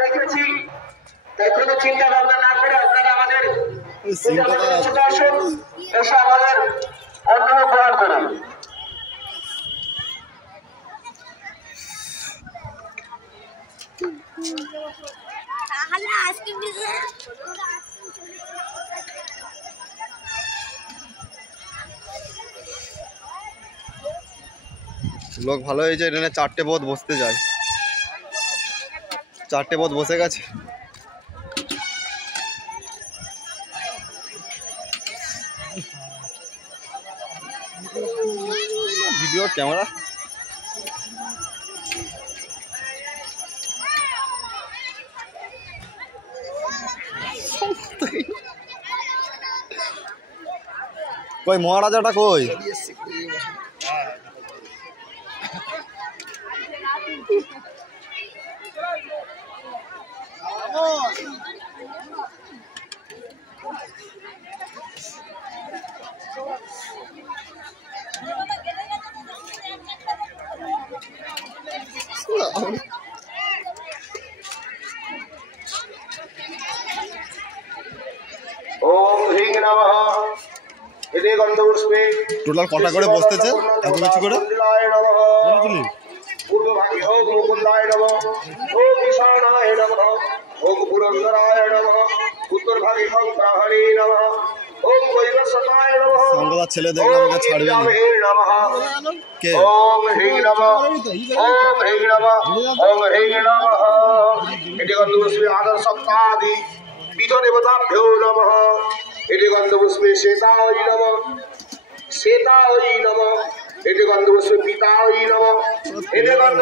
দেখেছি, তাই কোনো চিন্তা ভাবনা না করে আপনারা আমাদের আসুন, এসে আমাদের অন্ন গ্রহণ করুন। লোক ভালো হয়েছে, এখানে 4টে বোধ বসতে যায়, 4টে বোধ বসে গেছে। ভিডিও ক্যামেরা কই, মহারাজাটা কই? ওম হ্রিং নমঃ। এতে গন্ধপুষ্পে টোটাল কটা করে বসতেছে? এত কিছু করে পূর্বভাগে ওম মুকুন্দায় নমঃ, ওম ঈশানায় নমঃ, ওম পুরন্দরায় নমঃ, উত্তরভাগে ওম প্রহরী নমঃ, ওম বৈবস্বতায় নমঃ, সঙ্গদার ছেলে দেখলে আমাকে ছাড়বে না। কে? ওম হ্রিং নমঃ, ওম হ্রিং নমঃ, ওম হ্রিং নমঃ। এতে গন্ধপুষ্পে আদর সপ্তাদি বিধ দেবতাভ্যো নমঃ। এতে গন্ধপুষ্পে শ্বেতায় নমঃ, শ্বেতায় নমঃ। এতে গন্ধপুষ্পে পিতায় নমঃ। এতে গন্ধ